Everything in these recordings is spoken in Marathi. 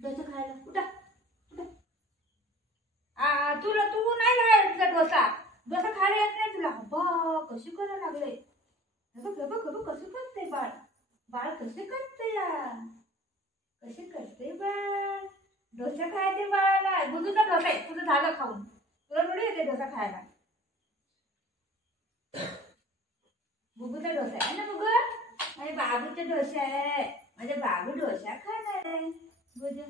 डोसा खायला उठा उठा. तुला तू नाही खायला तुझा डोसा. डोसा खायला येत नाही तुला. अब्बा कशी करायला लागले. बघ कसं करते बाळ. बाळ कसे करते या. कसे करते बाळ. डोसा खायचे बाळाला. बुजूचा डोसा आहे तुझं झालं खाऊन. तुला थोडी येते डोसा खायला. बुबूचा डोसा आहे ना बुबू. माझ्या बाबूचा डोसा आहे. माझ्या बाबू डोसा खाणार आहे. बुजू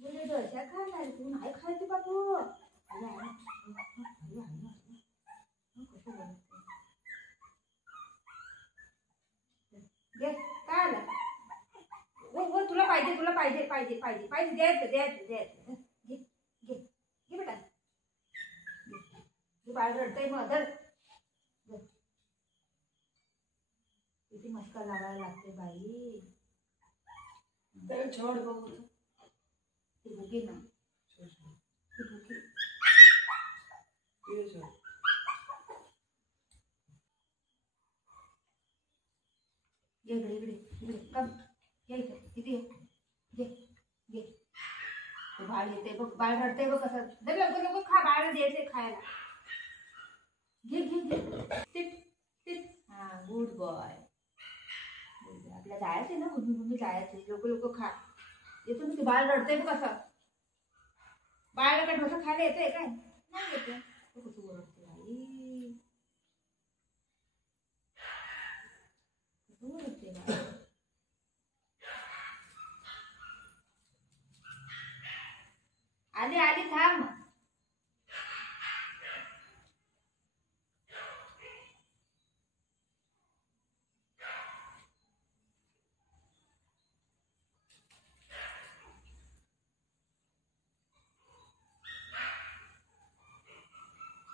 बुजू डोसा खाणार. तू नाही खायची बाबू. काय आलं. हो तुला पाहिजे तुला पाहिजे पाहिजे पाहिजे पाहिजे. द्यायचं द्यायचं द्यायचं. घे घे घे बेटा. तू बाळ रडतंय मग धर. किती मस्का लावायला लागते बाई. छोड़ बघू. ती भुकी ना. ती भुकी. इकडे इकडे इकडे कम. ये इथे किती घे घे. बाळ येते बघ. बाळ रडते बघ कसं. दे लवकर लवकर खा. बाळाला द्यायचंय खायला. घे घे घे. Tip tip. हा गुड बॉय. आपल्या जायचंय ना. घुमी जायचंय. लवकर लवकर खा. येतो ना. ते बाळ रडते बघ कसं. बाळाला काय डोसा खायला येतोय काय. नाही येते. कसं ओरडते बाई. कसं ओरडते बाई. आली आली थांब.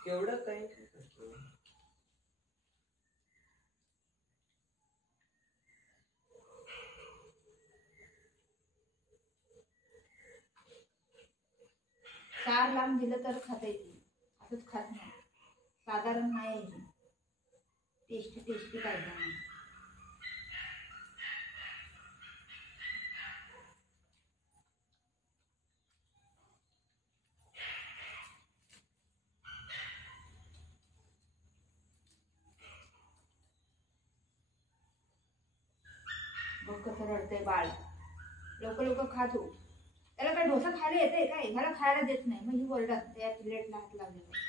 केवढं काही करतो. चार लांब दिलं तर खाता येईल. असंच खात नाही. साधारण नाही. टेस्टी टेस्टी पाहिजे नाही. बघ कसं रडतंय बाळ. लवकर लवकर खा तू. त्याला काय डोसा खायला येते काय. ह्याला खायला देत नाही. मग ही ओरडत. त्या प्लेटला हात लागलेला.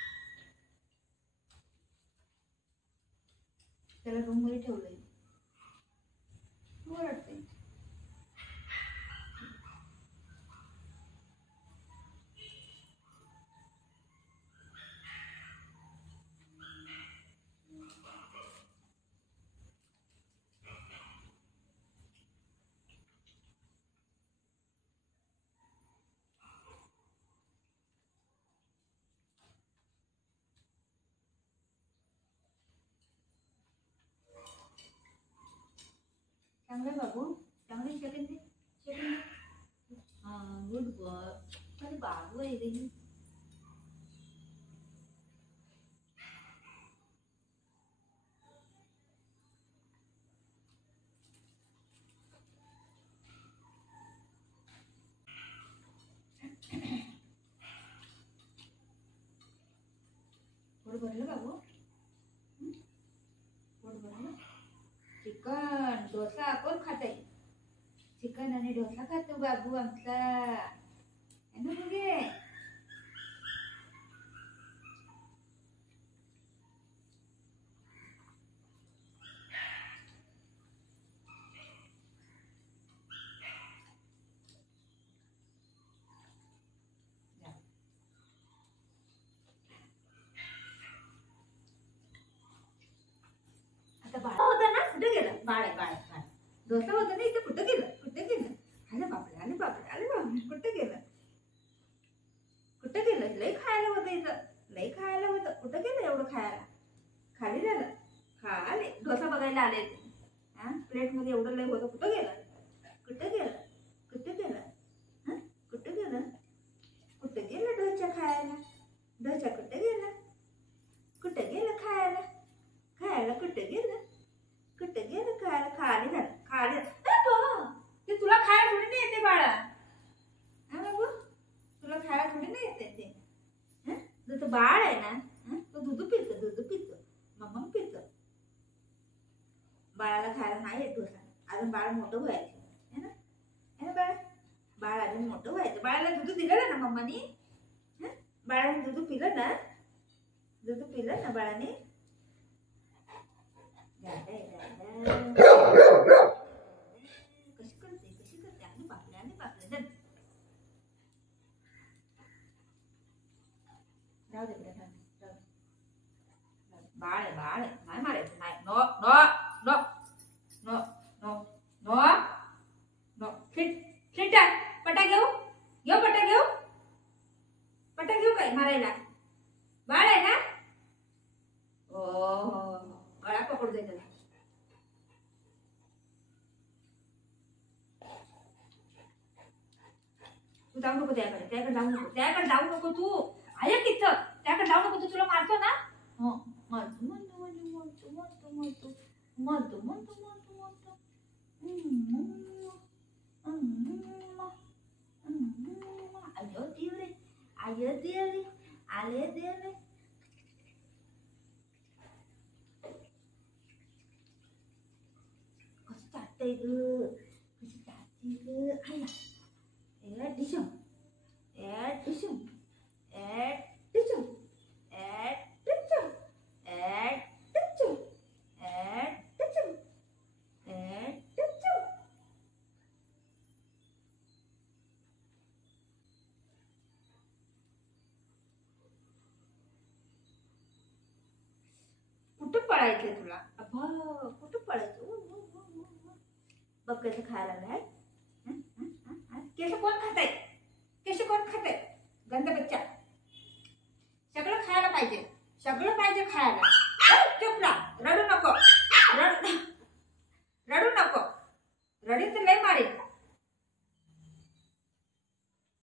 त्याला रूम मध्ये ठेवलंय. ओरडते. चांगलं बाबू. चांगले सेकंड दे. सेकंड. हा गुड बॉय. अरे बाबू आहे रे. पोट भरलं बाबू. पोट भरलं. चिकन डोसा कोण खाते. चिकन आणि डोसा खातो बाबू आमचा. है ना मुगे. आता बाळ होतं ना. कुठे गेलं. बाळ आहे बाळ बाळ. डोसा होता ना इथं. कुठं गेलं. कुठे गेलं. आले बापरे आले बापरे आले बापरे. कुठे गेलं. कुठे गेलं. लई खायला होतं इथं. लई खायला होतं. कुठं गेलं एवढं खायला. खाली झालं. खाले डोसा बघायला आले. हा प्लेट मध्ये एवढं लई होतं. कुठं गेलं. कुठं गेलं. कुठं गेलं. हा कुठं गेलं. कुठं गेलं डोसा खायला. डोसा कुठं गेला. कुठं गेलं खायला. खायला कुठं गेलं. कुठं गेलं खायला. खाली झालं. खाली ते तुला खायला थोडी नाही येते बाळा. बाळाला मोठं व्हायचं. बाळाला दूध दिलं ना मम्मानी? बाळाने दूध पिलं ना? दूध पिलं ना बाळाने? कशी करते आणि पाकले चल. जाऊ दे बेटा, जाऊ दे. बाळ आहे नाही मारायचं नाही. No no no no no no no. खिट पटा घेऊ पटा घेऊ काय मारायला? बाळ आहे ना? हो गळा पकडू दे त्याला. तू जाऊ नको त्याकडे जाऊ नको तू. ऐक इथं, त्याकडे जाऊ नको तू, तुला मारतो ना. म्हणतो. अय्यो देव रे आले देव रे. कसं चाटतंय ग, कशी चाटते ग. आया डिशम कुठं पळायचंय तुला? कुठं पळायचं? बघ कसं खायला लागलाय. केस कोण खाताय?